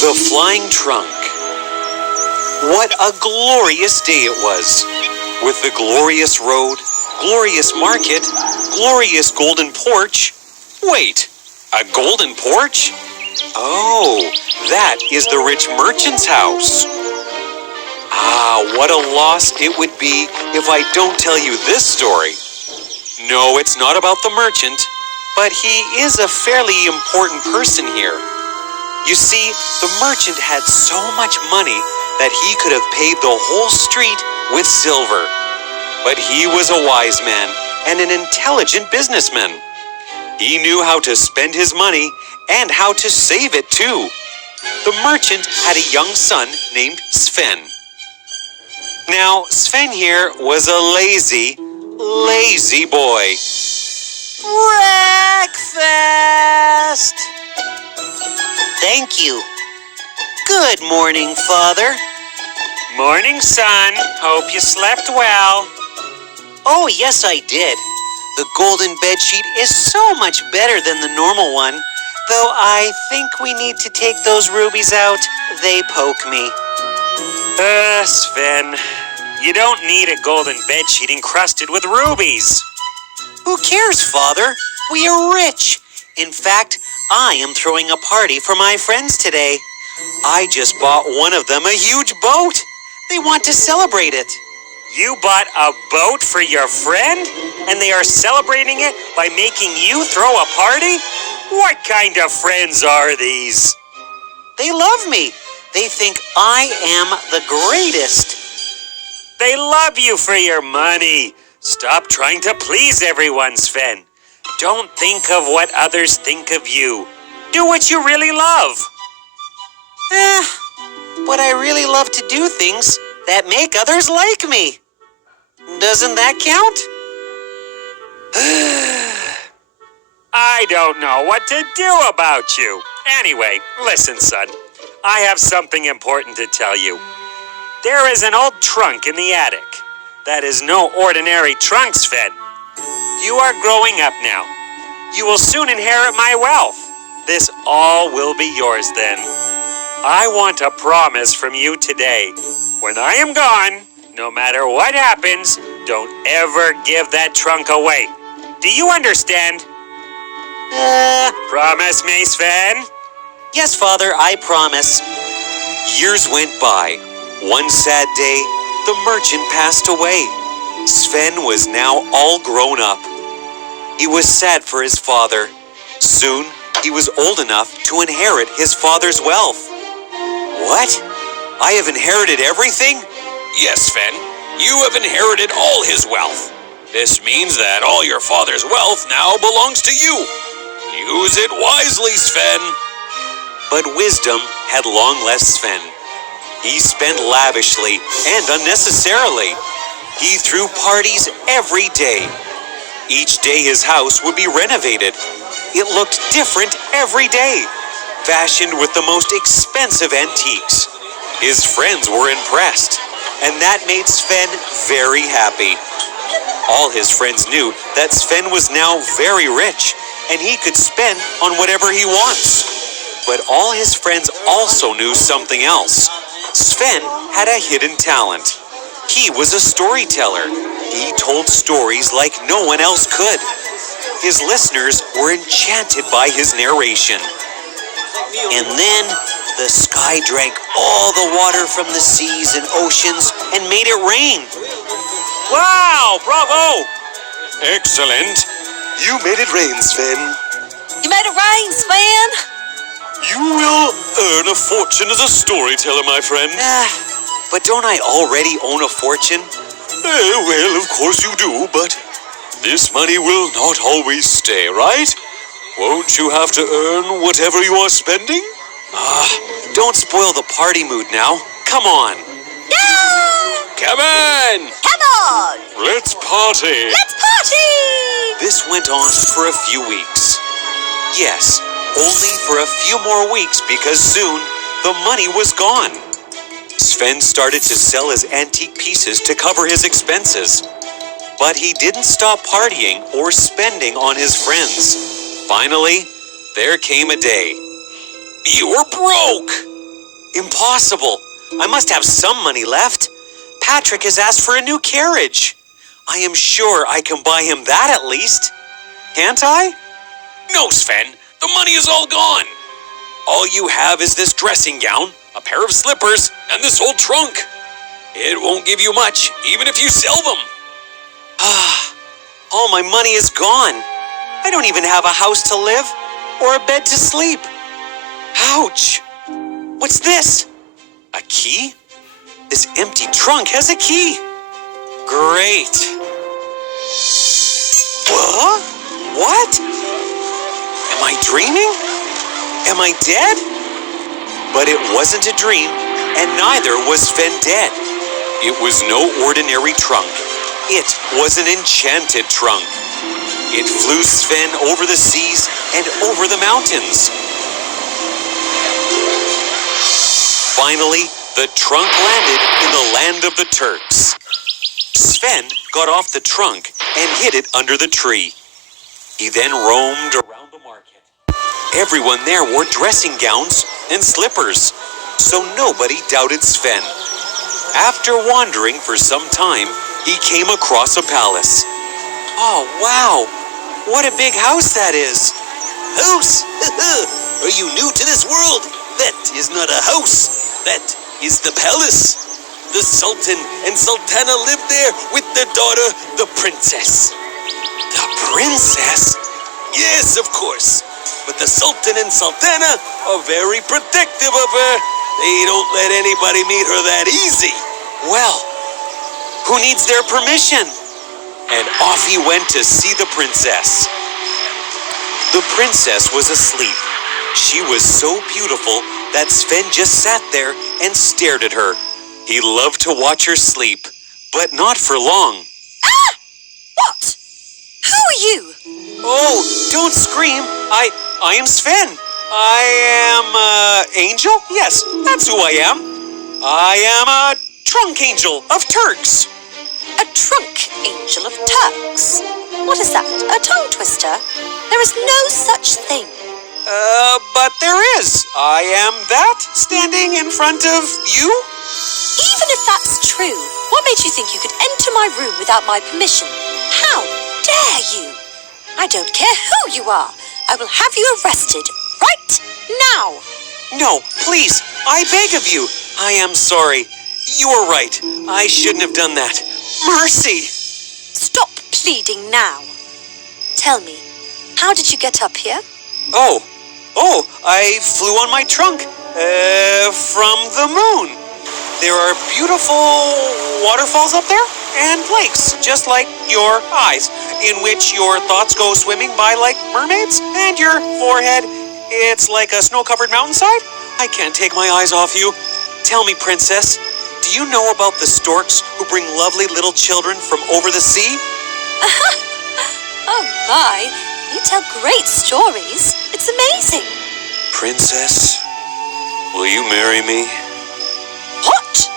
The flying trunk. What a glorious day it was, with the glorious road, glorious market, glorious golden porch. Wait, a golden porch? Oh, that is the rich merchant's house. Ah, what a loss it would be if I don't tell you this story. No, it's not about the merchant, but he is a fairly important person here. You see, the merchant had so much money that he could have paved the whole street with silver. But he was a wise man and an intelligent businessman. He knew how to spend his money and how to save it too. The merchant had a young son named Sven. Now, Sven here was a lazy boy. Breakfast! Thank you. Good morning, Father. Morning, son. Hope you slept well. Oh, yes, I did. The golden bedsheet is so much better than the normal one, though I think we need to take those rubies out. They poke me. Sven, you don't need a golden bedsheet encrusted with rubies. Who cares, Father? We are rich. In fact, I am throwing a party for my friends today. I just bought one of them a huge boat. They want to celebrate it. You bought a boat for your friend? And they are celebrating it by making you throw a party? What kind of friends are these? They love me. They think I am the greatest. They love you for your money. Stop trying to please everyone, Sven. Don't think of what others think of you. Do what you really love. But I really love to do things that make others like me. Doesn't that count? I don't know what to do about you. Anyway, listen, son. I have something important to tell you. There is an old trunk in the attic. That is no ordinary trunk, Sven. You are growing up now. You will soon inherit my wealth. This all will be yours then. I want a promise from you today. When I am gone, no matter what happens, don't ever give that trunk away. Do you understand? Promise me, Sven? Yes, Father, I promise. Years went by. One sad day, the merchant passed away. Sven was now all grown up. He was sad for his father. Soon, he was old enough to inherit his father's wealth. What? I have inherited everything? Yes, Sven. You have inherited all his wealth. This means that all your father's wealth now belongs to you. Use it wisely, Sven. But wisdom had long left Sven. He spent lavishly and unnecessarily. He threw parties every day. Each day his house would be renovated. It looked different every day, fashioned with the most expensive antiques. His friends were impressed, and that made Sven very happy. All his friends knew that Sven was now very rich, and he could spend on whatever he wants. But all his friends also knew something else. Sven had a hidden talent. He was a storyteller. He told stories like no one else could. His listeners were enchanted by his narration. And then the sky drank all the water from the seas and oceans and made it rain. Wow, bravo! Excellent. You made it rain, Sven. You made it rain, Sven. You will earn a fortune as a storyteller, my friend. But don't I already own a fortune? Well, of course you do, but this money will not always stay, right? Won't you have to earn whatever you are spending? Don't spoil the party mood now. Come on. Yeah! Come on! Come on! Let's party! Let's party! This went on for a few weeks. Yes, only for a few more weeks because soon the money was gone. Sven started to sell his antique pieces to cover his expenses. But he didn't stop partying or spending on his friends. Finally, there came a day. You're broke! Impossible. I must have some money left. Patrick has asked for a new carriage. I am sure I can buy him that at least. Can't I? No, Sven. The money is all gone. All you have is this dressing gown, a pair of slippers, and this old trunk. It won't give you much, even if you sell them. All my money is gone. I don't even have a house to live or a bed to sleep. Ouch! What's this? A key? This empty trunk has a key. Great. What? Am I dreaming? Am I dead? But it wasn't a dream, and neither was Sven dead. It was no ordinary trunk. It was an enchanted trunk. It flew Sven over the seas and over the mountains. Finally, the trunk landed in the land of the Turks. Sven got off the trunk and hid it under the tree. He then roamed around the market. Everyone there wore dressing gowns and slippers, so nobody doubted Sven. After wandering for some time, he came across a palace. Oh, wow! What a big house that is! House? Are you new to this world? That is not a house. That is the palace. The Sultan and Sultana live there with their daughter, the princess. The princess? Yes, of course. But the Sultan and Sultana are very protective of her. They don't let anybody meet her that easy. Well, who needs their permission? And off he went to see the princess. The princess was asleep. She was so beautiful that Sven just sat there and stared at her. He loved to watch her sleep, but not for long. Ah! What? Who are you? Oh, don't scream. I am Sven. I am, angel? Yes, that's who I am. I am a trunk angel of Turks. A trunk angel of Turks. What is that? A tongue twister? There is no such thing. But there is. I am that standing in front of you? Even if that's true, what made you think you could enter my room without my permission? How dare you? I don't care who you are. I will have you arrested right now. No, please, I beg of you. I am sorry. You are right. I shouldn't have done that. Mercy! Stop pleading now. Tell me, how did you get up here? Oh, I flew on my trunk, from the moon. There are beautiful waterfalls up there and lakes, just like your eyes, in which your thoughts go swimming by like mermaids, and your forehead, it's like a snow-covered mountainside. I can't take my eyes off you. Tell me, princess, do you know about the storks who bring lovely little children from over the sea? Oh my, you tell great stories. It's amazing. Princess, will you marry me? What?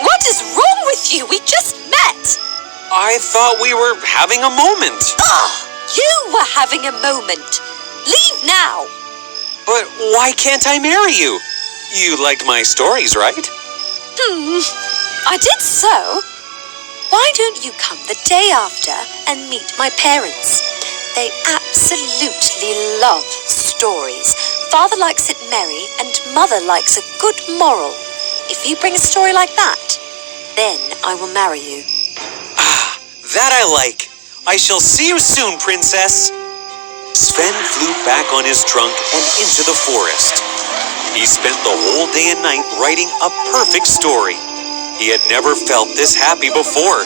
What is wrong with you? We just met. I thought we were having a moment. You were having a moment. Leave now. But why can't I marry you? You liked my stories, right? I did so. Why don't you come the day after and meet my parents? They absolutely love stories. Father likes it merry and Mother likes a good moral. If you bring a story like that, then I will marry you. Ah, that I like. I shall see you soon, princess. Sven flew back on his trunk and into the forest. He spent the whole day and night writing a perfect story. He had never felt this happy before.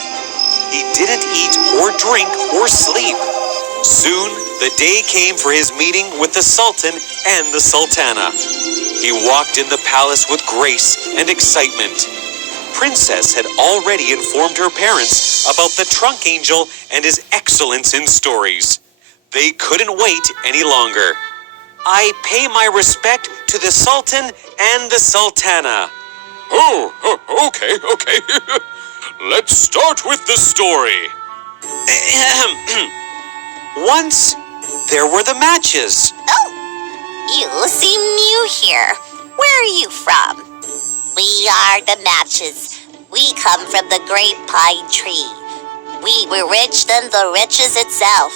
He didn't eat or drink or sleep. Soon, the day came for his meeting with the Sultan and the Sultana. He walked in the palace with grace and excitement. Princess had already informed her parents about the trunk angel and his excellence in stories. They couldn't wait any longer. I pay my respect to the Sultan and the Sultana. Oh, okay. Let's start with the story. Once, there were the matches. Oh, you seem new here. Where are you from? We are the Matches. We come from the great pine tree. We were rich than the riches itself.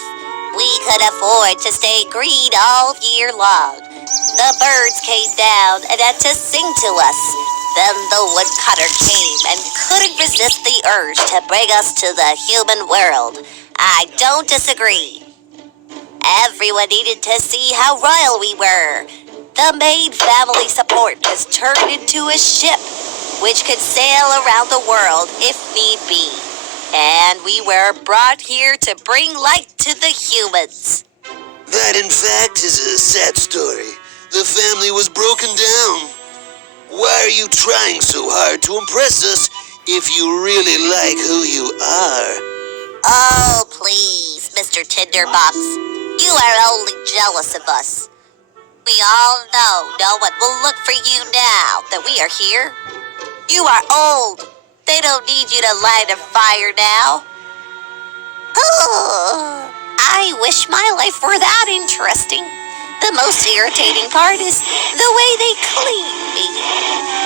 We could afford to stay green all year long. The birds came down and had to sing to us. Then the woodcutter came and couldn't resist the urge to bring us to the human world. I don't disagree. Everyone needed to see how royal we were. The main family support was turned into a ship, which could sail around the world if need be. And we were brought here to bring light to the humans. That, in fact, is a sad story. The family was broken down. Why are you trying so hard to impress us if you really like who you are? Oh, please, Mr. Tinderbox. You are only jealous of us. We all know no one will look for you now that we are here. You are old. They don't need you to light a fire now. Oh, I wish my life were that interesting. The most irritating part is the way they clean me.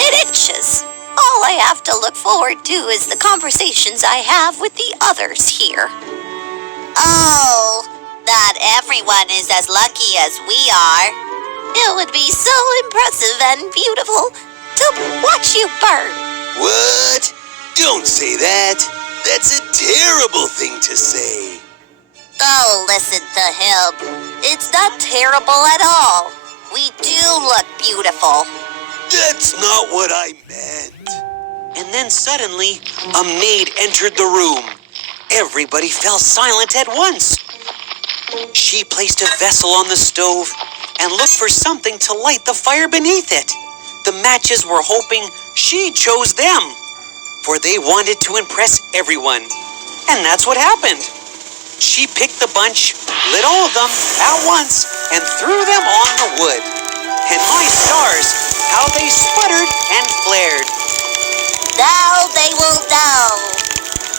It itches. All I have to look forward to is the conversations I have with the others here. Oh, not everyone is as lucky as we are. It would be so impressive and beautiful to watch you burn. What? Don't say that. That's a terrible thing to say. Oh, listen to him. It's not terrible at all. We do look beautiful. That's not what I meant. And then suddenly, a maid entered the room. Everybody fell silent at once. She placed a vessel on the stove and looked for something to light the fire beneath it. The Matches were hoping she chose them, for they wanted to impress everyone. And that's what happened. She picked the bunch, lit all of them at once, and threw them on the wood. And my stars, how they sputtered and flared. Now they will know.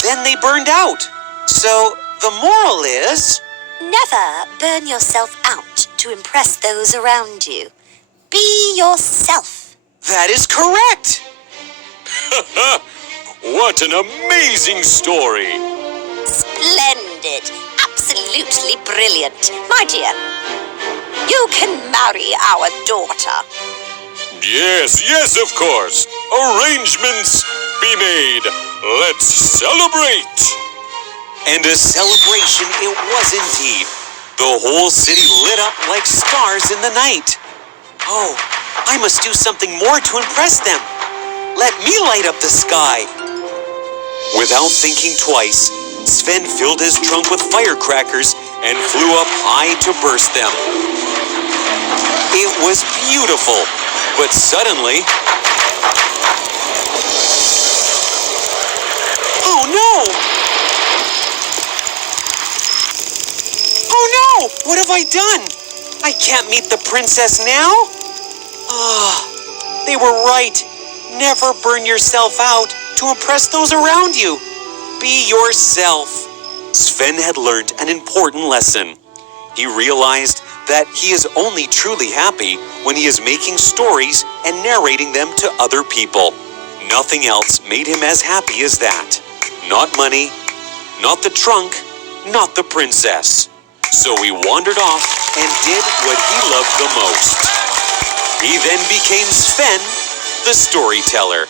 Then they burned out. So the moral is... Never burn yourself out to impress those around you. Be yourself. That is correct. What an amazing story. Splendid. Absolutely brilliant. My dear, you can marry our daughter. Yes, of course. Arrangements be made. Let's celebrate. And a celebration it was indeed. The whole city lit up like stars in the night. Oh, I must do something more to impress them. Let me light up the sky. Without thinking twice, Sven filled his trunk with firecrackers and flew up high to burst them. It was beautiful, but suddenly... Oh no! Oh no! What have I done? I can't meet the princess now? They were right. Never burn yourself out to impress those around you. Be yourself. Sven had learned an important lesson. He realized that he is only truly happy when he is making stories and narrating them to other people. Nothing else made him as happy as that. Not money, not the trunk, not the princess. So he wandered off and did what he loved the most. He then became Sven, the storyteller.